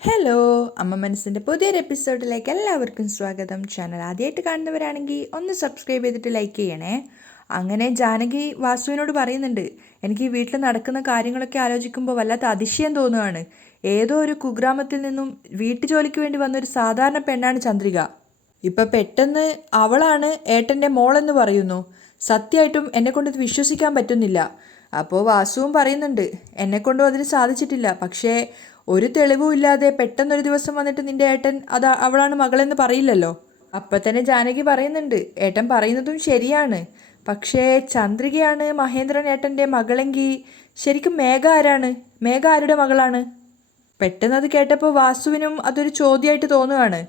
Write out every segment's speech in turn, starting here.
Hello, അമ്മ മനസ്സിൻ്റെ പുതിയൊരു എപ്പിസോഡിലേക്ക് എല്ലാവർക്കും സ്വാഗതം. ചാനൽ ആദ്യമായിട്ട് കാണുന്നവരാണെങ്കിൽ ഒന്ന് സബ്സ്ക്രൈബ് ചെയ്തിട്ട് ലൈക്ക് ചെയ്യണേ. അങ്ങനെ ജാനകി വാസുവിനോട് പറയുന്നുണ്ട്, എനിക്ക് ഈ വീട്ടിൽ നടക്കുന്ന കാര്യങ്ങളൊക്കെ ആലോചിക്കുമ്പോൾ വല്ലാത്ത അതിശയം തോന്നുകയാണ്. ഏതോ ഒരു കുഗ്രാമത്തിൽ നിന്നും വീട്ടുജോലിക്ക് വേണ്ടി വന്നൊരു സാധാരണ പെണ്ണാണ് ചന്ദ്രിക. ഇപ്പം പെട്ടെന്ന് അവളാണ് ഏട്ടൻ്റെ മോളെന്ന് പറയുന്നു. സത്യമായിട്ടും എന്നെക്കൊണ്ട് ഇത് വിശ്വസിക്കാൻ പറ്റുന്നില്ല. അപ്പോൾ വാസുവും പറയുന്നുണ്ട്, എന്നെക്കൊണ്ടും അതിന് സാധിച്ചിട്ടില്ല. പക്ഷേ ഒരു തെളിവും ഇല്ലാതെ പെട്ടെന്നൊരു ദിവസം വന്നിട്ട് നിന്റെ ഏട്ടൻ അത് അവളാണ് മകളെന്ന് പറയില്ലല്ലോ. അപ്പം തന്നെ ജാനകി പറയുന്നുണ്ട്, ഏട്ടൻ പറയുന്നതും ശരിയാണ്. പക്ഷേ ചന്ദ്രികയാണ് മഹേന്ദ്രൻ ഏട്ടൻ്റെ മകളെങ്കിൽ ശരിക്കും മേഘ ആരാണ്? മേഘ ആരുടെ മകളാണ്? പെട്ടെന്ന് അത് കേട്ടപ്പോൾ വാസുവിനും അതൊരു ചോദ്യമായിട്ട് തോന്നുകയാണ്.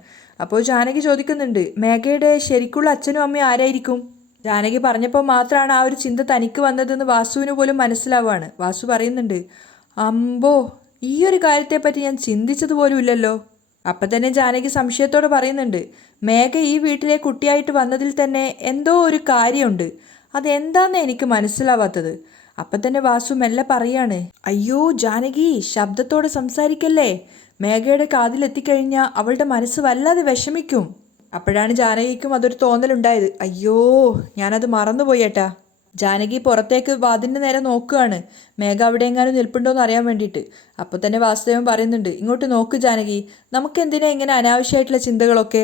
അപ്പോൾ ജാനകി ചോദിക്കുന്നുണ്ട്, മേഘയുടെ ശരിക്കുള്ള അച്ഛനും അമ്മയും ആരായിരിക്കും? ജാനകി പറഞ്ഞപ്പോൾ മാത്രമാണ് ആ ഒരു ചിന്ത തനിക്ക് വന്നതെന്ന് വാസുവിന് പോലും മനസ്സിലാവുകയാണ്. വാസു പറയുന്നുണ്ട്, അമ്പോ, ഈ ഒരു കാര്യത്തെപ്പറ്റി ഞാൻ ചിന്തിച്ചത് പോലും ഇല്ലല്ലോ. അപ്പം തന്നെ ജാനകി സംശയത്തോടെ പറയുന്നുണ്ട്, മേഘ ഈ വീട്ടിലെ കുട്ടിയായിട്ട് വന്നതിൽ തന്നെ എന്തോ ഒരു കാര്യമുണ്ട്. അതെന്താണെന്ന് എനിക്ക് മനസ്സിലാവാത്തത്. അപ്പം തന്നെ വാസു മെല്ലെ പറയാണ്, അയ്യോ ജാനകി, ശബ്ദത്തോടെ സംസാരിക്കല്ലേ. മേഘയുടെ കാതിലെത്തിക്കഴിഞ്ഞാൽ അവളുടെ മനസ്സ് വല്ലാതെ വിഷമിക്കും. അപ്പോഴാണ് ജാനകിക്കും അതൊരു തോന്നലുണ്ടായത്. അയ്യോ, ഞാനത് മറന്നുപോയി ഏട്ടാ. ജാനകി പുറത്തേക്ക് വാതിൻ്റെ നേരെ നോക്കുകയാണ്, മേഘ അവിടെ എങ്ങാനും നിൽപ്പുണ്ടോ എന്ന് അറിയാൻ വേണ്ടിയിട്ട്. അപ്പോൾ തന്നെ വാസുദേവൻ പറയുന്നുണ്ട്, ഇങ്ങോട്ട് നോക്ക് ജാനകി, നമുക്ക് എന്തിനാ ഇങ്ങനെ അനാവശ്യമായിട്ടുള്ള ചിന്തകളൊക്കെ?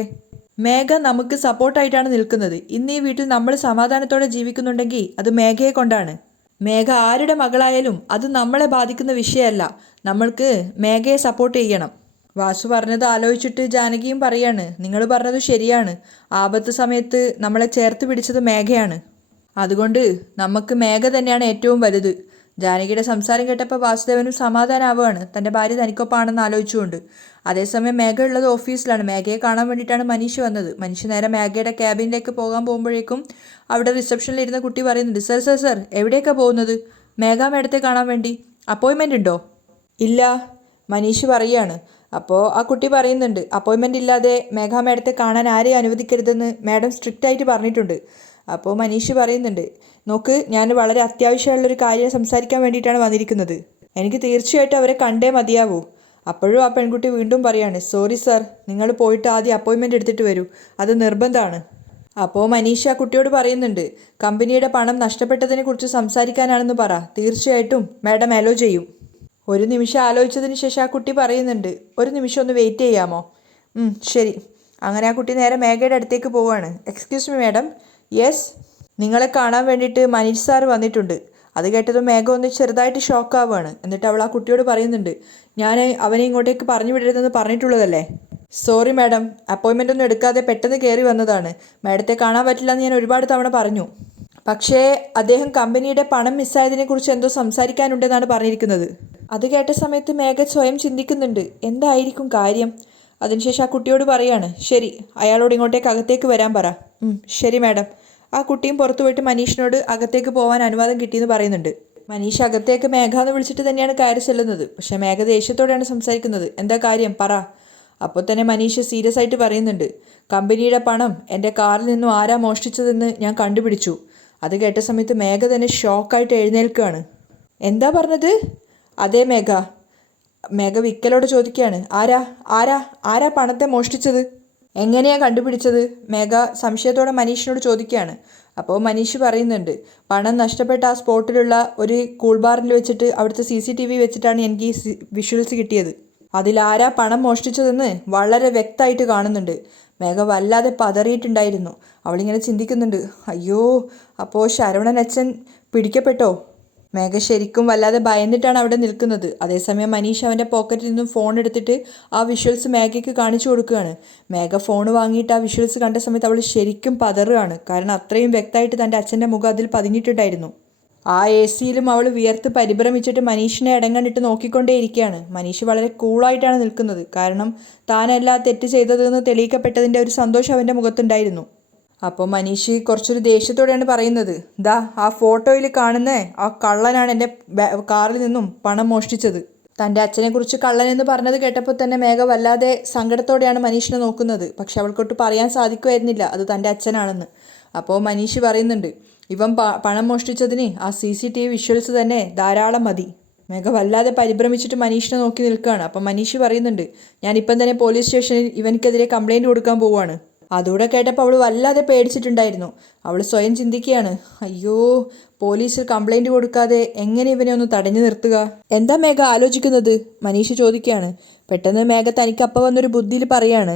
മേഘ നമുക്ക് സപ്പോർട്ടായിട്ടാണ് നിൽക്കുന്നത്. ഇന്ന് ഈ വീട്ടിൽ നമ്മൾ സമാധാനത്തോടെ ജീവിക്കുന്നുണ്ടെങ്കിൽ അത് മേഘയെ കൊണ്ടാണ്. മേഘ ആരുടെ മകളായാലും അത് നമ്മളെ ബാധിക്കുന്ന വിഷയമല്ല. നമ്മൾക്ക് മേഘയെ സപ്പോർട്ട് ചെയ്യണം. വാസു പറഞ്ഞത് ആലോചിച്ചിട്ട് ജാനകിയും പറയാണ്, നിങ്ങൾ പറഞ്ഞത് ശരിയാണ്. ആപത്ത് സമയത്ത് നമ്മളെ ചേർത്ത് പിടിച്ചത് മേഘയാണ്. അതുകൊണ്ട് നമുക്ക് മേഘ തന്നെയാണ് ഏറ്റവും വലുത്. ജാനകിയുടെ സംസാരം കേട്ടപ്പോൾ വാസുദേവനും സമാധാനമാവുകയാണ്, തൻ്റെ ഭാര്യ തനിക്കൊപ്പാണെന്ന് ആലോചിച്ചുകൊണ്ട്. അതേസമയം മേഘ ഉള്ളത് ഓഫീസിലാണ്. മേഘയെ കാണാൻ വേണ്ടിയിട്ടാണ് മനീഷ് വന്നത്. മനീഷ് നേരെ മേഘയുടെ ക്യാബിനിലേക്ക് പോകാൻ പോകുമ്പോഴേക്കും അവിടെ റിസപ്ഷനിലിരുന്ന കുട്ടി പറയുന്നുണ്ട്, സർ സർ സർ എവിടേക്കാണ് പോകുന്നത്? മേഘ മേഡത്തെ കാണാൻ വേണ്ടി. അപ്പോയിൻമെൻ്റ് ഉണ്ടോ? ഇല്ല, മനീഷ് പറയുകയാണ്. അപ്പോൾ ആ കുട്ടി പറയുന്നുണ്ട്, അപ്പോയിൻമെൻ്റ് ഇല്ലാതെ മേഘ മേഡത്തെ കാണാൻ ആരെയും അനുവദിക്കരുതെന്ന് മാഡം സ്ട്രിക്റ്റ് ആയിട്ട് പറഞ്ഞിട്ടുണ്ട്. അപ്പോൾ മനീഷ് പറയുന്നുണ്ട്, നോക്ക്, ഞാൻ വളരെ അത്യാവശ്യമുള്ളൊരു കാര്യം സംസാരിക്കാൻ വേണ്ടിയിട്ടാണ് വന്നിരിക്കുന്നത്. എനിക്ക് തീർച്ചയായിട്ടും അവരെ കണ്ടേ മതിയാവൂ. അപ്പോഴും ആ പെൺകുട്ടി വീണ്ടും പറയാണ്, സോറി സാർ, നിങ്ങൾ പോയിട്ട് ആദ്യം അപ്പോയിൻമെൻ്റ് എടുത്തിട്ട് വരൂ, അത് നിർബന്ധമാണ്. അപ്പോൾ മനീഷ് ആ കുട്ടിയോട് പറയുന്നുണ്ട്, കമ്പനിയുടെ പണം നഷ്ടപ്പെട്ടതിനെ കുറിച്ച് സംസാരിക്കാനാണെന്ന് പറ, തീർച്ചയായിട്ടും മാഡം അലോ ചെയ്യും. ഒരു നിമിഷം ആലോചിച്ചതിന് ശേഷം ആ കുട്ടി പറയുന്നുണ്ട്, ഒരു നിമിഷം ഒന്ന് വെയിറ്റ് ചെയ്യാമോ? ശരി. അങ്ങനെ ആ കുട്ടി നേരെ മേഘയുടെ അടുത്തേക്ക് പോവുകയാണ്. Excuse me madam. യെസ്. നിങ്ങളെ കാണാൻ വേണ്ടിയിട്ട് മനീഷ് സാർ വന്നിട്ടുണ്ട്. അത് കേട്ടതും മേഘ ഒന്ന് ചെറുതായിട്ട് ഷോക്കാവുകയാണ്. എന്നിട്ട് അവൾ ആ കുട്ടിയോട് പറയുന്നുണ്ട്, ഞാൻ അവനെ ഇങ്ങോട്ടേക്ക് പറഞ്ഞു വിടരുതെന്ന് പറഞ്ഞിട്ടുള്ളതല്ലേ? സോറി മാഡം, അപ്പോയിൻമെൻ്റ് ഒന്നും എടുക്കാതെ പെട്ടെന്ന് കയറി വന്നതാണ്. മാഡത്തെ കാണാൻ പറ്റില്ല എന്ന് ഞാൻ ഒരുപാട് തവണ പറഞ്ഞു. പക്ഷേ അദ്ദേഹം കമ്പനിയുടെ പണം മിസ്സായതിനെക്കുറിച്ച് എന്തോ സംസാരിക്കാനുണ്ടെന്നാണ് പറഞ്ഞിരിക്കുന്നത്. അത് കേട്ട സമയത്ത് മേഘ സ്വയം ചിന്തിക്കുന്നുണ്ട്, എന്തായിരിക്കും കാര്യം? അതിനുശേഷം ആ കുട്ടിയോട് പറയാണ്, ശരി, അയാളോട് ഇങ്ങോട്ടേക്ക് അകത്തേക്ക് വരാൻ പറ. ശരി മാഡം. ആ കുട്ടിയും പുറത്തു പോയിട്ട് മനീഷിനോട് അകത്തേക്ക് പോകാൻ അനുവാദം കിട്ടിയെന്ന് പറയുന്നുണ്ട്. മനീഷ് അകത്തേക്ക് മേഘ എന്ന് വിളിച്ചിട്ട് തന്നെയാണ് കയറി ചെല്ലുന്നത്. പക്ഷേ മേഘ ദേഷ്യത്തോടെയാണ് സംസാരിക്കുന്നത്. എന്താ കാര്യം, പറ. അപ്പോൾ തന്നെ മനീഷ് സീരിയസ് ആയിട്ട് പറയുന്നുണ്ട്, കമ്പനിയുടെ പണം എൻ്റെ കാറിൽ നിന്നും ആരാ മോഷ്ടിച്ചതെന്ന് ഞാൻ കണ്ടുപിടിച്ചു. അത് കേട്ട സമയത്ത് മേഘ തന്നെ ഷോക്കായിട്ട് എഴുന്നേൽക്കുകയാണ്. എന്താ പറഞ്ഞത്? അതേ മേഘ. മേഘ വിക്കലോട് ചോദിക്കുകയാണ്, ആരാ ആരാ ആരാ പണത്തെ മോഷ്ടിച്ചത്? എങ്ങനെയാ കണ്ടുപിടിച്ചത്? മേഘ സംശയത്തോടെ മനീഷിനോട് ചോദിക്കുകയാണ്. അപ്പോൾ മനീഷ് പറയുന്നുണ്ട്, പണം നഷ്ടപ്പെട്ട ആ സ്പോട്ടിലുള്ള ഒരു കൂൾ ബാറിൽ വെച്ചിട്ട് അവിടുത്തെ CCTV വെച്ചിട്ടാണ് എനിക്ക് ഈ വിഷ്വൽസ് കിട്ടിയത്. അതിലാരാ പണം മോഷ്ടിച്ചതെന്ന് വളരെ വ്യക്തമായിട്ട് കാണുന്നുണ്ട്. മേഘ വല്ലാതെ പതറിയിട്ടുണ്ടായിരുന്നു. അവളിങ്ങനെ ചിന്തിക്കുന്നുണ്ട്, അയ്യോ, അപ്പോൾ ശരവണൻ അച്ഛൻ പിടിക്കപ്പെട്ടോ? മേഘ ശരിക്കും വല്ലാതെ ഭയന്നിട്ടാണ് അവിടെ നിൽക്കുന്നത്. അതേസമയം മനീഷ് അവൻ്റെ പോക്കറ്റിൽ നിന്നും ഫോൺ എടുത്തിട്ട് ആ വിഷ്വൽസ് മേഘയ്ക്ക് കാണിച്ചു കൊടുക്കുകയാണ്. മേഘ ഫോൺ വാങ്ങിയിട്ട് ആ വിഷ്വൽസ് കണ്ട സമയത്ത് അവൾ ശരിക്കും പതറുകയാണ്. കാരണം അത്രയും വ്യക്തമായിട്ട് തൻ്റെ അച്ഛൻ്റെ മുഖം അതിൽ പതിഞ്ഞിട്ടുണ്ടായിരുന്നു. ആ AC-യിലും അവൾ വിയർത്ത് പരിഭ്രമിച്ചിട്ട് മനീഷിനെ ഇടങ്ങണ്ടിട്ട് നോക്കിക്കൊണ്ടേയിരിക്കുകയാണ്. മനീഷ് വളരെ കൂളായിട്ടാണ് നിൽക്കുന്നത്. കാരണം താനല്ല തെറ്റ് ചെയ്തതെന്ന് തെളിയിക്കപ്പെട്ടതിൻ്റെ ഒരു സന്തോഷം അവൻ്റെ മുഖത്തുണ്ടായിരുന്നു. അപ്പോൾ മനീഷ് കുറച്ചൊരു ദേഷ്യത്തോടെയാണ് പറയുന്നത്, ദാ ആ ഫോട്ടോയിൽ കാണുന്ന ആ കള്ളനാണ് എൻ്റെ കാറിൽ നിന്നും പണം മോഷ്ടിച്ചത്. തൻ്റെ അച്ഛനെക്കുറിച്ച് കള്ളൻ എന്ന് പറഞ്ഞത് കേട്ടപ്പോൾ തന്നെ മേഘ വല്ലാതെ സങ്കടത്തോടെയാണ് മനീഷിനെ നോക്കുന്നത്. പക്ഷെ അവൾക്കൊട്ട് പറയാൻ സാധിക്കുമായിരുന്നില്ല അത് തൻ്റെ അച്ഛനാണെന്ന്. അപ്പോൾ മനീഷ് പറയുന്നുണ്ട്, ഇവൻ പണം മോഷ്ടിച്ചതിന് ആ CCTV വിഷ്വൽസ് തന്നെ ധാരാളം മതി. മേഘ വല്ലാതെ പരിഭ്രമിച്ചിട്ട് മനീഷിനെ നോക്കി നിൽക്കുകയാണ്. അപ്പം മനീഷ് പറയുന്നുണ്ട്, ഞാനിപ്പം തന്നെ പോലീസ് സ്റ്റേഷനിൽ ഇവനക്കെതിരെ കംപ്ലൈൻറ്റ് കൊടുക്കാൻ പോവുകയാണ്. അതുകൂടെ കേട്ടപ്പോൾ അവൾ വല്ലാതെ പേടിച്ചിട്ടുണ്ടായിരുന്നു. അവൾ സ്വയം ചിന്തിക്കുകയാണ്, അയ്യോ, പോലീസിൽ കംപ്ലൈൻറ്റ് കൊടുക്കാതെ എങ്ങനെ ഇവനെ ഒന്ന് തടഞ്ഞു നിർത്തുക? എന്താ മേഘ ആലോചിക്കുന്നത്? മനീഷ് ചോദിക്കുകയാണ്. പെട്ടെന്ന് മേഘ തനിക്ക് അപ്പം വന്നൊരു ബുദ്ധിയിൽ പറയാണ്,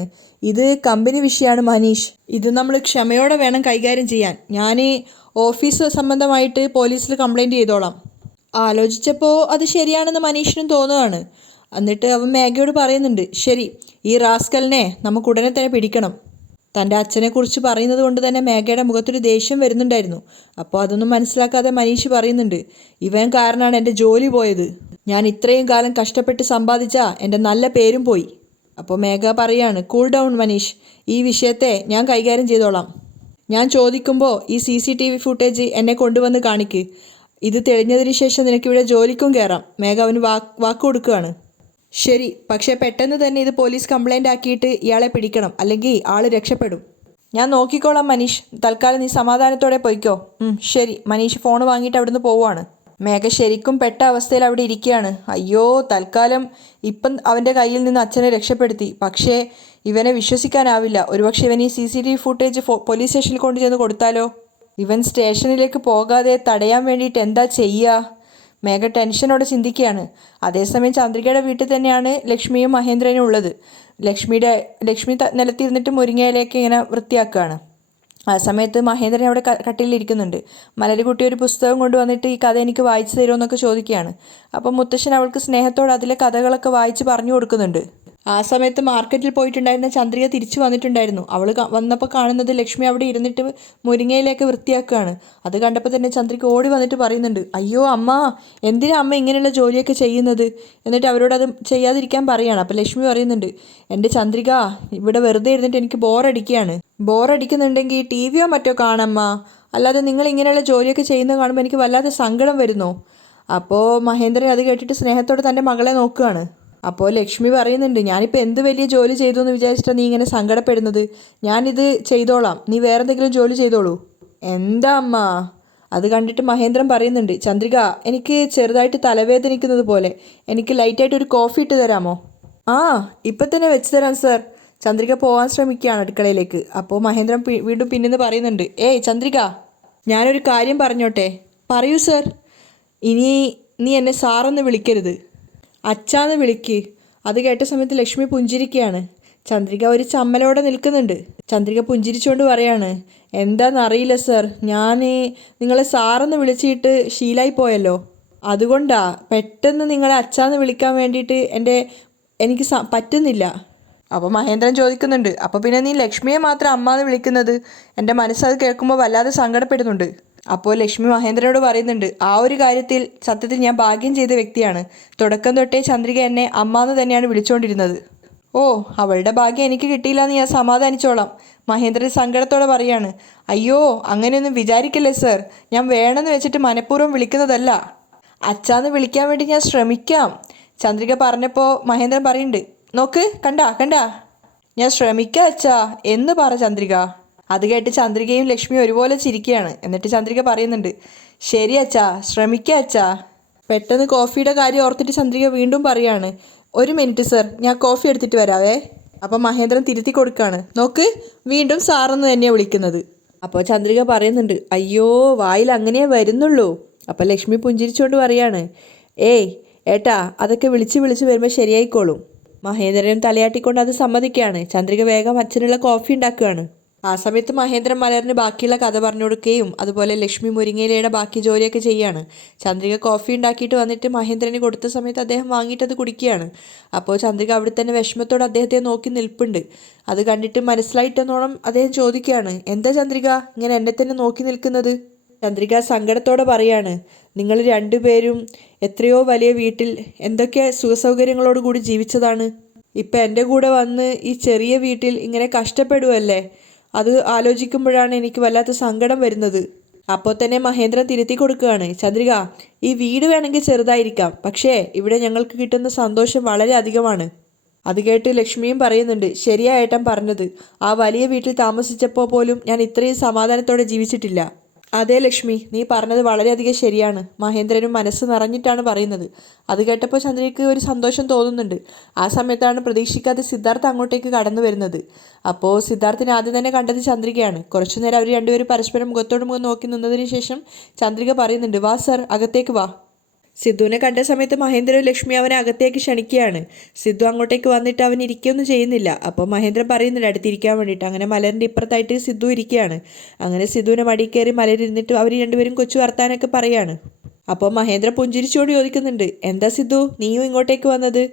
ഇത് കമ്പനി വിഷയമാണ് മനീഷ്, ഇത് നമ്മൾ ക്ഷമയോടെ വേണം കൈകാര്യം ചെയ്യാൻ. ഞാൻ ഓഫീസ് സംബന്ധമായിട്ട് പോലീസിൽ കംപ്ലൈൻറ്റ് ചെയ്തോളാം. ആലോചിച്ചപ്പോൾ അത് ശരിയാണെന്ന് മനീഷിനും തോന്നുകയാണ്. എന്നിട്ട് അവൻ മേഘയോട് പറയുന്നുണ്ട്, ശരി, ഈ റാസ്കലിനെ നമുക്ക് ഉടനെ തന്നെ പിടിക്കണം. തൻ്റെ അച്ഛനെക്കുറിച്ച് പറയുന്നത് കൊണ്ട് തന്നെ മേഘയുടെ മുഖത്തൊരു ദേഷ്യം വരുന്നുണ്ടായിരുന്നു. അപ്പോൾ അതൊന്നും മനസ്സിലാക്കാതെ മനീഷ് പറയുന്നുണ്ട്, ഇവൻ കാരണമാണ് എൻ്റെ ജോലി പോയത്. ഞാൻ ഇത്രയും കാലം കഷ്ടപ്പെട്ട് സമ്പാദിച്ച എൻ്റെ നല്ല പേരും പോയി. അപ്പോൾ മേഘ പറയാണ്, കൂൾ ഡൗൺ മനീഷ്, ഈ വിഷയത്തെ ഞാൻ കൈകാര്യം ചെയ്തോളാം. ഞാൻ ചോദിക്കുമ്പോൾ ഈ CCTV ഫുട്ടേജ് എന്നെ കൊണ്ടുവന്ന് കാണിക്ക്. ഇത് തെളിഞ്ഞതിന് ശേഷം നിനക്കിവിടെ ജോലിക്കും കയറാം. മേഘ അവന് വാക്ക് കൊടുക്കുകയാണ്. ശരി, പക്ഷേ പെട്ടെന്ന് തന്നെ ഇത് പോലീസ് കംപ്ലൈൻ്റ് ആക്കിയിട്ട് ഇയാളെ പിടിക്കണം, അല്ലെങ്കിൽ ആൾ രക്ഷപ്പെടും. ഞാൻ നോക്കിക്കോളാം മനീഷ്, തൽക്കാലം നീ സമാധാനത്തോടെ പൊയ്ക്കോ. ശരി. മനീഷ് ഫോൺ വാങ്ങിയിട്ട് അവിടുന്ന് പോവുകയാണ്. മേഘ ശരിക്കും പെട്ട അവസ്ഥയിൽ അവിടെ ഇരിക്കുകയാണ്. അയ്യോ, തൽക്കാലം ഇപ്പം അവൻ്റെ കയ്യിൽ നിന്ന് അച്ഛനെ രക്ഷപ്പെടുത്തി. പക്ഷേ ഇവനെ വിശ്വസിക്കാനാവില്ല. ഒരുപക്ഷെ ഇവൻ ഈ CCTV ഫുട്ടേജ് പോലീസ് സ്റ്റേഷനിൽ കൊണ്ടുചെന്ന് കൊടുത്താലോ? ഇവൻ സ്റ്റേഷനിലേക്ക് പോകാതെ തടയാൻ വേണ്ടിയിട്ട് എന്താ ചെയ്യുക? മേഘ ടെൻഷനോടെ ചിന്തിക്കുകയാണ്. അതേസമയം ചന്ദ്രികയുടെ വീട്ടിൽ തന്നെയാണ് ലക്ഷ്മിയും മഹേന്ദ്രനും ഉള്ളത്. ലക്ഷ്മി നിലത്തിരുന്നിട്ട് മുരിങ്ങയിലേക്ക് ഇങ്ങനെ വൃത്തിയാക്കുകയാണ്. ആ സമയത്ത് മഹേന്ദ്രൻ അവിടെ കട്ടിലിരിക്കുന്നുണ്ട്. മലരുകുട്ടി ഒരു പുസ്തകം കൊണ്ടുവന്നിട്ട് ഈ കഥ എനിക്ക് വായിച്ചു തരുമോ എന്നൊക്കെ ചോദിക്കുകയാണ്. അപ്പം മുത്തശ്ശൻ അവൾക്ക് സ്നേഹത്തോടെ അതിലെ കഥകളൊക്കെ വായിച്ച് പറഞ്ഞു കൊടുക്കുന്നുണ്ട്. ആ സമയത്ത് മാർക്കറ്റിൽ പോയിട്ടുണ്ടായിരുന്ന ചന്ദ്രിക തിരിച്ചു വന്നിട്ടുണ്ടായിരുന്നു. അവൾ വന്നപ്പോൾ കാണുന്നത് ലക്ഷ്മി അവിടെ ഇരുന്നിട്ട് മുരിങ്ങയിലേക്ക് വൃത്തിയാക്കുകയാണ്. അത് കണ്ടപ്പോൾ തന്നെ ചന്ദ്രിക ഓടി വന്നിട്ട് പറയുന്നുണ്ട്, അയ്യോ അമ്മ, എന്തിനാ അമ്മ ഇങ്ങനെയുള്ള ജോലിയൊക്കെ ചെയ്യുന്നത്? എന്നിട്ട് അവരോട് അത് ചെയ്യാതിരിക്കാൻ പറയുകയാണ്. അപ്പോൾ ലക്ഷ്മി പറയുന്നുണ്ട്, എൻ്റെ ചന്ദ്രിക, ഇവിടെ വെറുതെ ഇരുന്നിട്ട് എനിക്ക് ബോറടിക്കുന്നുണ്ടെങ്കിൽ TV മറ്റോ കാണമ്മ, അല്ലാതെ നിങ്ങൾ ഇങ്ങനെയുള്ള ജോലിയൊക്കെ ചെയ്യുന്നത് കാണുമ്പോൾ എനിക്ക് വല്ലാതെ സങ്കടം വരുന്നു. അപ്പോൾ മഹേന്ദ്രൻ അത് കേട്ടിട്ട് സ്നേഹത്തോടെ തൻ്റെ മകളെ നോക്കുകയാണ്. അപ്പോൾ ലക്ഷ്മി പറയുന്നുണ്ട്, ഞാനിപ്പോൾ എന്ത് വലിയ ജോലി ചെയ്തു എന്ന് വിചാരിച്ചിട്ടാണ് നീ ഇങ്ങനെ സങ്കടപ്പെടുന്നത്? ഞാനിത് ചെയ്തോളാം, നീ വേറെ എന്തെങ്കിലും ജോലി ചെയ്തോളൂ. എന്താ അമ്മ? അത് കണ്ടിട്ട് മഹേന്ദ്രൻ പറയുന്നുണ്ട്, ചന്ദ്രിക, എനിക്ക് ചെറുതായിട്ട് തലവേദനിക്കുന്നത് പോലെ, എനിക്ക് ലൈറ്റായിട്ട് ഒരു കോഫി ഇട്ട് തരാമോ? ആ, ഇപ്പം തന്നെ വെച്ച് തരാം സർ. ചന്ദ്രിക പോകാൻ ശ്രമിക്കുകയാണ് അടുക്കളയിലേക്ക്. അപ്പോൾ മഹേന്ദ്രൻ വീണ്ടും പിന്നിന്ന് പറയുന്നുണ്ട്, ഏയ് ചന്ദ്രിക, ഞാനൊരു കാര്യം പറഞ്ഞോട്ടെ? പറയൂ സർ. ഇനി നീ എന്നെ സാറെന്ന് വിളിക്കരുത്, അച്ഛാന്ന് വിളിക്ക്. അത് കേട്ട സമയത്ത് ലക്ഷ്മി പുഞ്ചിരിക്കുകയാണ്. ചന്ദ്രിക ഒരു ചമ്മലോടെ നിൽക്കുന്നുണ്ട്. ചന്ദ്രിക പുഞ്ചിരിച്ചുകൊണ്ട് പറയാണ്, എന്താണെന്നറിയില്ല സർ, ഞാൻ നിങ്ങളെ സാറെന്ന് വിളിച്ചിട്ട് ശീലായി പോയല്ലോ, അതുകൊണ്ടാ പെട്ടെന്ന് നിങ്ങളെ അച്ഛാന്ന് വിളിക്കാൻ വേണ്ടിയിട്ട് എനിക്ക് പറ്റുന്നില്ല. അപ്പോൾ മഹേന്ദ്രൻ ചോദിക്കുന്നുണ്ട്, അപ്പോൾ പിന്നെ നീ ലക്ഷ്മിയെ മാത്രം അമ്മാന്ന് വിളിക്കുന്നത്? എൻ്റെ മനസ്സത് കേൾക്കുമ്പോൾ വല്ലാതെ സങ്കടപ്പെടുന്നുണ്ട്. അപ്പോൾ ലക്ഷ്മി മഹേന്ദ്രനോട് പറയുന്നുണ്ട്, ആ ഒരു കാര്യത്തിൽ സത്യത്തിൽ ഞാൻ ഭാഗ്യം ചെയ്ത വ്യക്തിയാണ്. തുടക്കം തൊട്ടേ ചന്ദ്രിക എന്നെ അമ്മാന്ന് തന്നെയാണ് വിളിച്ചുകൊണ്ടിരുന്നത്. ഓ, അവളുടെ ഭാഗ്യം എനിക്ക് കിട്ടിയില്ല എന്ന് ഞാൻ സമാധാനിച്ചോളാം. മഹേന്ദ്രൻ സങ്കടത്തോടെ പറയാണ്, അയ്യോ, അങ്ങനെയൊന്നും വിചാരിക്കല്ലേ സർ, ഞാൻ വേണമെന്ന് വെച്ചിട്ട് മനഃപൂർവ്വം വിളിക്കുന്നതല്ല. അച്ഛാന്ന് വിളിക്കാൻ വേണ്ടി ഞാൻ ശ്രമിക്കാം. ചന്ദ്രിക പറഞ്ഞപ്പോൾ മഹേന്ദ്രൻ പറയുന്നുണ്ട്, നോക്ക്, കണ്ടാ ഞാൻ ശ്രമിക്കാം അച്ഛാ എന്ന് പറ ചന്ദ്രിക. അത് കേട്ട് ചന്ദ്രികയും ലക്ഷ്മിയും ഒരുപോലെ ചിരിക്കുകയാണ്. എന്നിട്ട് ചന്ദ്രിക പറയുന്നുണ്ട്, ശരി അച്ഛാ, ശ്രമിക്കാം അച്ഛാ. പെട്ടെന്ന് കോഫിയുടെ കാര്യം ഓർത്തിട്ട് ചന്ദ്രിക വീണ്ടും പറയാണ്, ഒരു മിനിറ്റ് സർ, ഞാൻ കോഫി എടുത്തിട്ട് വരാവേ. അപ്പോൾ മഹേന്ദ്രൻ തിരുത്തി കൊടുക്കുകയാണ്, നോക്ക്, വീണ്ടും സാറെന്ന് തന്നെയാണ് വിളിക്കുന്നത്. അപ്പോൾ ചന്ദ്രിക പറയുന്നുണ്ട്, അയ്യോ, വായിൽ അങ്ങനെ വരുന്നുള്ളൂ. അപ്പോൾ ലക്ഷ്മി പുഞ്ചിരിച്ചുകൊണ്ട് പറയാണ്, ഏയ് ഏട്ടാ, അതൊക്കെ വിളിച്ച് വരുമ്പോൾ ശരിയായിക്കോളും. മഹേന്ദ്രനും തലയാട്ടിക്കൊണ്ട് അത് സമ്മതിക്കുകയാണ്. ചന്ദ്രിക വേഗം അച്ഛനുള്ള കോഫി ഉണ്ടാക്കുകയാണ്. ആ സമയത്ത് മഹേന്ദ്രൻ മലറിന് ബാക്കിയുള്ള കഥ പറഞ്ഞു കൊടുക്കുകയും അതുപോലെ ലക്ഷ്മി മുരിങ്ങയിലയുടെ ബാക്കി ജോലിയൊക്കെ ചെയ്യുകയാണ്. ചന്ദ്രിക കോഫി ഉണ്ടാക്കിയിട്ട് വന്നിട്ട് മഹേന്ദ്രന് കൊടുത്ത സമയത്ത് അദ്ദേഹം വാങ്ങിയിട്ട് അത് കുടിക്കുകയാണ്. അപ്പോൾ ചന്ദ്രിക അവിടെ തന്നെ വിഷമത്തോടെ അദ്ദേഹത്തെ നോക്കി നിൽപ്പുണ്ട്. അത് കണ്ടിട്ട് മനസ്സിലായിട്ടെന്നോണം അദ്ദേഹം ചോദിക്കുകയാണ്, എന്താ ചന്ദ്രിക ഇങ്ങനെ എന്നെ തന്നെ നോക്കി നിൽക്കുന്നത്? ചന്ദ്രിക സങ്കടത്തോടെ പറയാണ്, നിങ്ങൾ രണ്ടുപേരും എത്രയോ വലിയ വീട്ടിൽ എന്തൊക്കെ സുഖസൗകര്യങ്ങളോട് കൂടി ജീവിച്ചതാണ്. ഇപ്പം എൻ്റെ കൂടെ വന്ന് ഈ ചെറിയ വീട്ടിൽ ഇങ്ങനെ കഷ്ടപ്പെടുവല്ലേ, അത് ആലോചിക്കുമ്പോഴാണ് എനിക്ക് വല്ലാത്ത സങ്കടം വരുന്നത്. അപ്പോൾ തന്നെ മഹേന്ദ്രൻ തിരുത്തി കൊടുക്കുകയാണ്, ചന്ദ്രിക, ഈ വീട് വേണമെങ്കിൽ ചെറുതായിരിക്കാം, പക്ഷേ ഇവിടെ ഞങ്ങൾക്ക് കിട്ടുന്ന സന്തോഷം വളരെ അധികമാണ്. അത് കേട്ട് ലക്ഷ്മിയും പറയുന്നുണ്ട്, ശരിയാ ഏട്ടൻ പറഞ്ഞത്, ആ വലിയ വീട്ടിൽ താമസിച്ചപ്പോൾ പോലും ഞാൻ ഇത്രയും സമാധാനത്തോടെ ജീവിച്ചിട്ടില്ല. അതെ ലക്ഷ്മി, നീ പറഞ്ഞത് വളരെയധികം ശരിയാണ്. മഹേന്ദ്രനും മനസ്സ് നിറഞ്ഞിട്ടാണ് പറയുന്നത്. അത് കേട്ടപ്പോൾ ചന്ദ്രയ്ക്ക് ഒരു സന്തോഷം തോന്നുന്നുണ്ട്. ആ സമയത്താണ് പ്രതീക്ഷിക്കാതെ സിദ്ധാർത്ഥ അങ്ങോട്ടേക്ക് കടന്നു വരുന്നത്. അപ്പോൾ സിദ്ധാർത്ഥിനെ ആദ്യം തന്നെ കണ്ടത് ചന്ദ്രികയാണ്. കുറച്ചു നേരം അവർ രണ്ടുപേരും പരസ്പരം മുഖത്തോട് മുഖം നോക്കി നിന്നതിന് ശേഷം ചന്ദ്രിക പറയുന്നുണ്ട്, വാ സർ, അകത്തേക്ക് വാ. സിദ്ധുവിനെ കണ്ട സമയത്ത് മഹേന്ദ്രൻ ലക്ഷ്മി അവനെ അകത്തേക്ക് ക്ഷണിക്കുകയാണ്. സിദ്ധു അങ്ങോട്ടേക്ക് വന്നിട്ട് അവൻ ഇരിക്കുകയൊന്നും ചെയ്യുന്നില്ല. അപ്പോൾ മഹേന്ദ്രൻ പറയുന്നുണ്ട് അടുത്തിരിക്കാൻ വേണ്ടിയിട്ട്. അങ്ങനെ മലരിൻ്റെ ഇപ്പുറത്തായിട്ട് സിദ്ധു ഇരിക്കുകയാണ്. അങ്ങനെ സിദ്ധുവിനെ മടി കയറി മലരിരുന്നിട്ട് അവർ രണ്ടുപേരും കൊച്ചു വർത്താനൊക്കെ പറയാണ്. അപ്പോൾ മഹേന്ദ്ര പുഞ്ചിരിച്ചോട് ചോദിക്കുന്നുണ്ട്, എന്താ സിദ്ധു, നീയും ഇങ്ങോട്ടേക്ക് വന്നത്?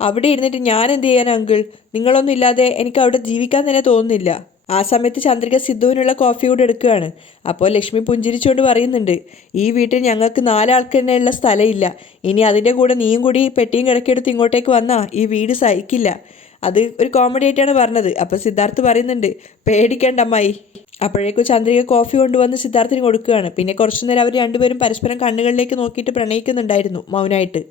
അവിടെ ഇരുന്നിട്ട് ഞാൻ എന്ത് ചെയ്യാൻ അങ്കിൾ? നിങ്ങളൊന്നും ഇല്ലാതെ എനിക്ക് അവിടെ ജീവിക്കാൻ തന്നെ തോന്നുന്നില്ല. ആ സമയത്ത് ചന്ദ്രിക സിദ്ധുവിനുള്ള കോഫി കൂടെ എടുക്കുകയാണ്. അപ്പോൾ ലക്ഷ്മി പുഞ്ചിരിച്ചുകൊണ്ട് പറയുന്നുണ്ട്, ഈ വീട്ടിൽ ഞങ്ങൾക്ക് 4 ആൾക്ക് തന്നെയുള്ള സ്ഥലമില്ല. ഇനി അതിൻ്റെ കൂടെ നീയും കൂടി പെട്ടിയും കിടക്കിയെടുത്ത് ഇങ്ങോട്ടേക്ക് വന്നാൽ ഈ വീട് സഹിക്കില്ല. അത് ഒരു കോമഡി ആയിട്ടാണ് പറഞ്ഞത്. അപ്പോൾ സിദ്ധാർത്ഥ് പറയുന്നുണ്ട്, പേടിക്കേണ്ട അമ്മായി. അപ്പോഴേക്കും ചന്ദ്രിക കോഫി കൊണ്ടുവന്ന് സിദ്ധാർത്ഥിന് കൊടുക്കുകയാണ്. പിന്നെ കുറച്ചു നേരം അവർ രണ്ടുപേരും പരസ്പരം കണ്ണുകളിലേക്ക് നോക്കിയിട്ട് പ്രണയിക്കുന്നുണ്ടായിരുന്നു മൗനമായിട്ട്.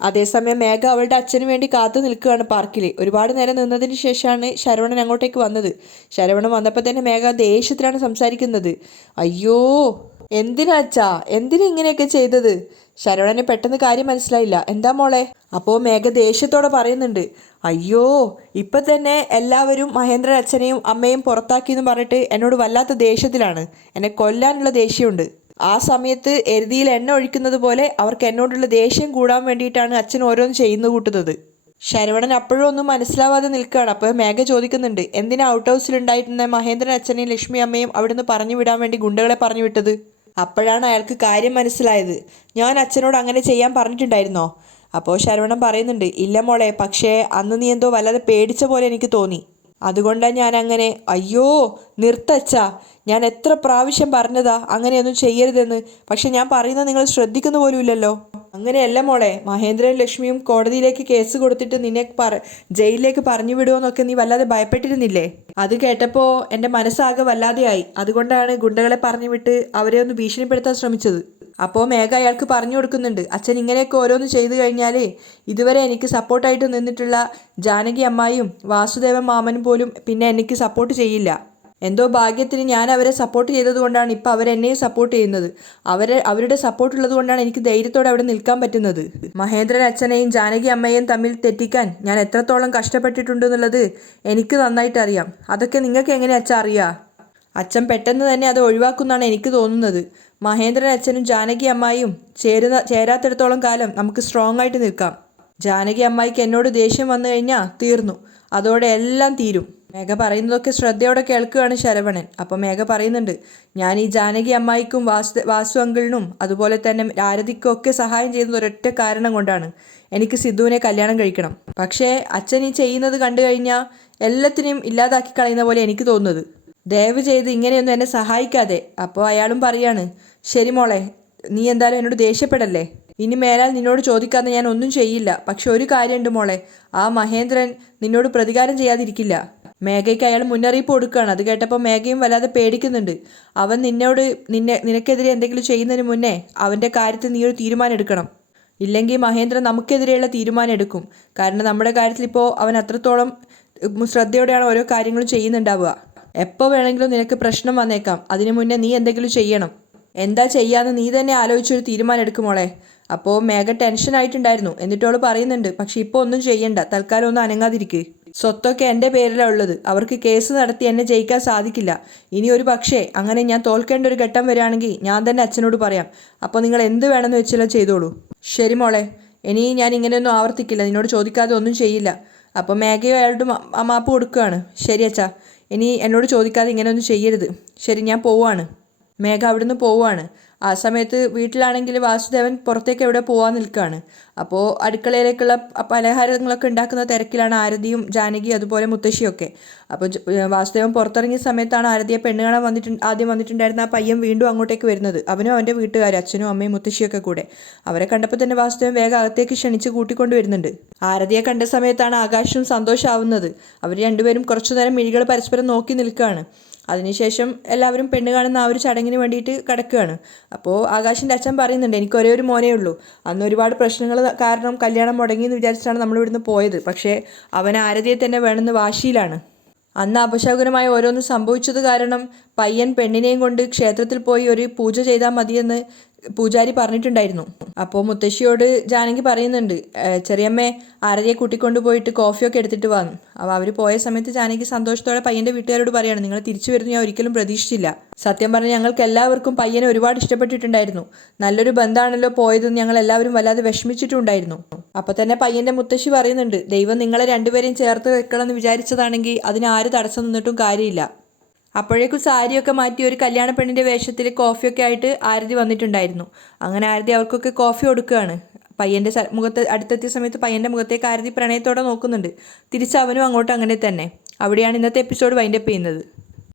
അതേസമയം മേഘ അവളുടെ അച്ഛന് വേണ്ടി കാത്തു നിൽക്കുകയാണ് പാർക്കിൽ. ഒരുപാട് നേരം നിന്നതിന് ശേഷമാണ് ശരവണൻ അങ്ങോട്ടേക്ക് വന്നത്. ശരവണൻ വന്നപ്പോൾ തന്നെ മേഘ ദേഷ്യത്തിലാണ് സംസാരിക്കുന്നത്. അയ്യോ, എന്തിനാ അച്ഛാ, എന്തിനാ ഇങ്ങനെയൊക്കെ ചെയ്തത്? ശരവണന് പെട്ടെന്ന് കാര്യം മനസ്സിലായില്ല. എന്താ മോളെ? അപ്പോൾ മേഘ ദേഷ്യത്തോടെ പറയുന്നുണ്ട്, അയ്യോ, ഇപ്പം തന്നെ എല്ലാവരും മഹേന്ദ്രൻ അച്ഛനെയും അമ്മയും പുറത്താക്കിയെന്ന് പറഞ്ഞിട്ട് എന്നോട് വല്ലാത്ത ദേഷ്യത്തിലാണ്. എന്നെ കൊല്ലാനുള്ള ദേഷ്യമുണ്ട്. ആ സമയത്ത് എരുതിയിൽ എണ്ണ ഒഴിക്കുന്നത് പോലെ അവർക്ക് എന്നോടുള്ള ദേഷ്യം കൂടാൻ വേണ്ടിയിട്ടാണ് അച്ഛൻ ഓരോന്ന് ചെയ്യുന്ന കൂട്ടുന്നത്. ശരവണൻ അപ്പോഴും ഒന്നും മനസ്സിലാവാതെ നിൽക്കുകയാണ്. അപ്പോൾ മേഘ ചോദിക്കുന്നുണ്ട്, എന്തിനാ ഔട്ട് ഹൗസിലുണ്ടായിരുന്ന മഹേന്ദ്രൻ അച്ഛനെയും ലക്ഷ്മി അമ്മയും അവിടുന്ന് പറഞ്ഞു വിടാൻ വേണ്ടി ഗുണ്ടകളെ പറഞ്ഞു വിട്ടത്? അപ്പോഴാണ് അയാൾക്ക് കാര്യം മനസ്സിലായത്. ഞാൻ അച്ഛനോട് അങ്ങനെ ചെയ്യാൻ പറഞ്ഞിട്ടുണ്ടായിരുന്നോ? അപ്പോൾ ശരവണൻ പറയുന്നുണ്ട്, ഇല്ല മോളെ, പക്ഷേ അന്ന് നീ എന്തോ വല്ലാതെ പേടിച്ച പോലെ എനിക്ക് തോന്നി. അതുകൊണ്ടാണ് ഞാൻ അങ്ങനെ. അയ്യോ, നിർത്തച്ചാ, ഞാൻ എത്ര പ്രാവശ്യം പറഞ്ഞതാ അങ്ങനെയൊന്നും ചെയ്യരുതെന്ന്. പക്ഷെ ഞാൻ പറയുന്നത് നിങ്ങൾ ശ്രദ്ധിക്കുന്ന പോലുമില്ലല്ലോ. അങ്ങനെയല്ല മോളെ, മഹേന്ദ്രൻ ലക്ഷ്മിയും കോടതിയിലേക്ക് കേസ് കൊടുത്തിട്ട് നിന്നെ ജയിലിലേക്ക് പറഞ്ഞു വിടുമോന്നൊക്കെ നീ വല്ലാതെ ഭയപ്പെട്ടിരുന്നില്ലേ? അത് കേട്ടപ്പോൾ എൻ്റെ മനസ്സാകെ വല്ലാതെയായി. അതുകൊണ്ടാണ് ഗുണ്ടകളെ പറഞ്ഞു വിട്ട് അവരെ ഒന്ന് ഭീഷണിപ്പെടുത്താൻ ശ്രമിച്ചത്. അപ്പോൾ മേഘ അയാൾക്ക് പറഞ്ഞു കൊടുക്കുന്നുണ്ട്, അച്ഛൻ ഇങ്ങനെയൊക്കെ ഓരോന്ന് ചെയ്തു കഴിഞ്ഞാൽ ഇതുവരെ എനിക്ക് സപ്പോർട്ടായിട്ട് നിന്നിട്ടുള്ള ജാനകി അമ്മായും വാസുദേവൻ മാമനും പോലും പിന്നെ എനിക്ക് സപ്പോർട്ട് ചെയ്യില്ല. എന്തോ ഭാഗ്യത്തിന് ഞാൻ അവരെ സപ്പോർട്ട് ചെയ്തതുകൊണ്ടാണ് ഇപ്പോൾ അവരെന്നെയും സപ്പോർട്ട് ചെയ്യുന്നത്. അവരുടെ സപ്പോർട്ട് ഉള്ളത് കൊണ്ടാണ് എനിക്ക് ധൈര്യത്തോടെ അവിടെ നിൽക്കാൻ പറ്റുന്നത്. മഹേന്ദ്രൻ അച്ഛനെയും ജാനകി അമ്മയെയും തമ്മിൽ തെറ്റിക്കാൻ ഞാൻ എത്രത്തോളം കഷ്ടപ്പെട്ടിട്ടുണ്ടെന്നുള്ളത് എനിക്ക് നന്നായിട്ട് അറിയാം. അതൊക്കെ നിങ്ങൾക്ക് എങ്ങനെ അച്ഛൻ അറിയാം? അച്ഛൻ പെട്ടെന്ന് തന്നെ അത് ഒഴിവാക്കുമെന്നാണ് എനിക്ക് തോന്നുന്നത്. മഹേന്ദ്രൻ അച്ഛനും ജാനകി അമ്മായിയും ചേരാത്തിടത്തോളം കാലം നമുക്ക് സ്ട്രോങ് ആയിട്ട് നിൽക്കാം. ജാനകി അമ്മായിക്ക് എന്നോട് ദേഷ്യം വന്നു കഴിഞ്ഞാൽ തീർന്നു, അതോടെ എല്ലാം തീരും. മേഘ പറയുന്നതൊക്കെ ശ്രദ്ധയോടെ കേൾക്കുകയാണ് ശരവണൻ. അപ്പം മേഘ പറയുന്നുണ്ട്, ഞാൻ ഈ ജാനകി അമ്മായിക്കും വാസു അങ്കിളിനും അതുപോലെ തന്നെ ആരതിക്കും ഒക്കെ സഹായം ചെയ്യുന്നത് ഒരൊറ്റ കാരണം കൊണ്ടാണ്. എനിക്ക് സിദ്ധുവിനെ കല്യാണം കഴിക്കണം. പക്ഷേ അച്ഛൻ ഈ ചെയ്യുന്നത് കണ്ടു കഴിഞ്ഞാൽ എല്ലാത്തിനെയും ഇല്ലാതാക്കി കളയുന്ന പോലെ എനിക്ക് തോന്നുന്നത്. ദയവ് ചെയ്ത് ഇങ്ങനെയൊന്നും എന്നെ സഹായിക്കാതെ. അപ്പോൾ അയാളും പറയാണ്, ശരി മോളെ, നീ എന്തായാലും എന്നോട് ദേഷ്യപ്പെടല്ലേ. ഇനി മേലാൽ നിന്നോട് ചോദിക്കാതെ ഞാൻ ഒന്നും ചെയ്യില്ല. പക്ഷെ ഒരു കാര്യമുണ്ട് മോളെ, ആ മഹേന്ദ്രൻ നിന്നോട് പ്രതികാരം ചെയ്യാതിരിക്കില്ല. മേഘയ്ക്ക് അയാൾ മുന്നറിയിപ്പ് കൊടുക്കുകയാണ്. അത് കേട്ടപ്പോൾ മേഘയും വല്ലാതെ പേടിക്കുന്നുണ്ട്. അവൻ നിനക്കെതിരെ എന്തെങ്കിലും ചെയ്യുന്നതിന് മുന്നേ അവൻ്റെ കാര്യത്തിൽ നീ ഒരു തീരുമാനം എടുക്കണം. ഇല്ലെങ്കിൽ മഹേന്ദ്രൻ നമുക്കെതിരെയുള്ള തീരുമാനം എടുക്കും. കാരണം നമ്മുടെ കാര്യത്തിൽ ഇപ്പോൾ അവൻ അത്രത്തോളം ശ്രദ്ധയോടെയാണ് ഓരോ കാര്യങ്ങളും ചെയ്യുന്നുണ്ടാവുക. എപ്പോൾ വേണമെങ്കിലും നിനക്ക് പ്രശ്നം വന്നേക്കാം. അതിനു മുന്നേ നീ എന്തെങ്കിലും ചെയ്യണം. എന്താ ചെയ്യാന്ന് നീ തന്നെ ആലോചിച്ചൊരു തീരുമാനം എടുക്കുമോളെ. അപ്പോൾ മേഘ ടെൻഷനായിട്ടുണ്ടായിരുന്നു. എന്നിട്ടോള് പറയുന്നുണ്ട്, പക്ഷെ ഇപ്പോൾ ഒന്നും ചെയ്യണ്ട, തൽക്കാലം ഒന്നും അനങ്ങാതിരിക്കുക. സ്വത്തൊക്കെ എൻ്റെ പേരിലാണ് ഉള്ളത്. അവർക്ക് കേസ് നടത്തി എന്നെ ജയിക്കാൻ സാധിക്കില്ല. ഇനി ഒരു പക്ഷേ അങ്ങനെ ഞാൻ തോൽക്കേണ്ട ഒരു ഘട്ടം വരികയാണെങ്കിൽ ഞാൻ തന്നെ അച്ഛനോട് പറയാം. അപ്പോൾ നിങ്ങൾ എന്ത് വേണമെന്ന് വെച്ചാൽ ചെയ്തോളൂ. ശരി മോളെ, ഇനി ഞാൻ ഇങ്ങനെയൊന്നും ആവർത്തിക്കില്ല, നിന്നോട് ചോദിക്കാതെ ഒന്നും ചെയ്യില്ല. അപ്പോൾ മേഘയും അയാളുടെ മാപ്പ് കൊടുക്കുകയാണ്. ശരി അച്ഛാ, ഇനി എന്നോട് ചോദിക്കാതെ ഇങ്ങനെയൊന്നും ചെയ്യരുത്. ശരി, ഞാൻ പോവാണ്. മേഘ അവിടുന്ന് പോവുകയാണ്. ആ സമയത്ത് വീട്ടിലാണെങ്കിൽ വാസുദേവൻ പുറത്തേക്ക് എവിടെ പോകാൻ നിൽക്കുകയാണ്. അപ്പോൾ അടുക്കളയിലേക്കുള്ള പലഹാരങ്ങളൊക്കെ ഉണ്ടാക്കുന്ന തിരക്കിലാണ് ആരതിയും ജാനകിയും അതുപോലെ മുത്തശ്ശിയൊക്കെ. അപ്പോൾ വാസുദേവൻ പുറത്തിറങ്ങിയ സമയത്താണ് ആരതിയെ പെണ്ണ് കാണാൻ ആദ്യം വന്നിട്ടുണ്ടായിരുന്ന ആ പയ്യൻ വീണ്ടും അങ്ങോട്ടേക്ക് വരുന്നത്. അവനും അവൻ്റെ വീട്ടുകാർ, അച്ഛനും അമ്മയും മുത്തശ്ശിയൊക്കെ കൂടെ. അവരെ കണ്ടപ്പോൾ തന്നെ വാസുദേവൻ വേഗം അകത്തേക്ക് ക്ഷണിച്ച് കൂട്ടിക്കൊണ്ട് വരുന്നുണ്ട്. ആരതിയെ കണ്ട സമയത്താണ് ആകാശവും സന്തോഷമാവുന്നത്. അവർ രണ്ടുപേരും കുറച്ചു നേരം മിഴികൾ പരസ്പരം നോക്കി നിൽക്കുകയാണ്. അതിനുശേഷം എല്ലാവരും പെണ്ണ് കാണുന്ന ആ ഒരു ചടങ്ങിന് വേണ്ടിയിട്ട് കിടക്കുകയാണ്. അപ്പോൾ ആകാശിൻ്റെ അച്ഛൻ പറയുന്നുണ്ട്, എനിക്ക് ഒരേ ഒരു മോനേ ഉള്ളൂ. അന്ന് ഒരുപാട് പ്രശ്നങ്ങൾ കാരണം കല്യാണം മുടങ്ങിയെന്ന് വിചാരിച്ചിട്ടാണ് നമ്മൾ ഇവിടുന്ന് പോയത്. പക്ഷേ അവൻ ആരതിയെ തന്നെ വേണമെന്ന് വാശിയിലാണ്. അന്ന് അപശകുനമായ ഓരോന്ന് സംഭവിച്ചത് കാരണം പയ്യൻ പെണ്ണിനെയും കൊണ്ട് ക്ഷേത്രത്തിൽ പോയി ഒരു പൂജ ചെയ്താൽ മതിയെന്ന് പൂജാരി പറഞ്ഞിട്ടുണ്ടായിരുന്നു. അപ്പോൾ മുത്തശ്ശിയോട് ജാനകി പറയുന്നുണ്ട്, ചെറിയമ്മേ ആരതിയെ കൂട്ടിക്കൊണ്ട് പോയിട്ട് കോഫിയൊക്കെ എടുത്തിട്ട് വന്നു. അപ്പോൾ അവർ പോയ സമയത്ത് ജാനകി സന്തോഷത്തോടെ പയ്യൻ്റെ വീട്ടുകാരോട് പറയാണ്, നിങ്ങൾ തിരിച്ചു വരുന്നു ഞാൻ ഒരിക്കലും പ്രതീക്ഷിച്ചില്ല. സത്യം പറഞ്ഞാൽ ഞങ്ങൾക്ക് എല്ലാവർക്കും പയ്യനെ ഒരുപാട് ഇഷ്ടപ്പെട്ടിട്ടുണ്ടായിരുന്നു. നല്ലൊരു ബന്ധമാണല്ലോ പോയതെന്ന് ഞങ്ങൾ എല്ലാവരും വല്ലാതെ വിഷമിച്ചിട്ടുണ്ടായിരുന്നു. അപ്പോൾ തന്നെ പയ്യൻ്റെ മുത്തശ്ശി പറയുന്നുണ്ട്, ദൈവം നിങ്ങളെ രണ്ടുപേരെയും ചേർത്ത് വെക്കണമെന്ന് വിചാരിച്ചതാണെങ്കിൽ അതിന് ആര് തടസ്സം നിന്നിട്ടും കാര്യമില്ല. അപ്പോഴേക്കും സാരിയൊക്കെ മാറ്റി ഒരു കല്യാണ പെണ്ണിൻ്റെ വേഷത്തിൽ കോഫിയൊക്കെ ആയിട്ട് ആരതി വന്നിട്ടുണ്ടായിരുന്നു. അങ്ങനെ ആരതി അവർക്കൊക്കെ കോഫി കൊടുക്കുകയാണ്. പയ്യൻ്റെ മുഖത്ത് അടുത്തെത്തിയ സമയത്ത് പയ്യൻ്റെ മുഖത്തേക്ക് ആരതി പ്രണയത്തോടെ നോക്കുന്നുണ്ട്. തിരിച്ച് അവനും അങ്ങോട്ട് അങ്ങനെ തന്നെ. അവിടെയാണ് ഇന്നത്തെ എപ്പിസോഡ് വൈൻഡപ്പ് ചെയ്യുന്നത്.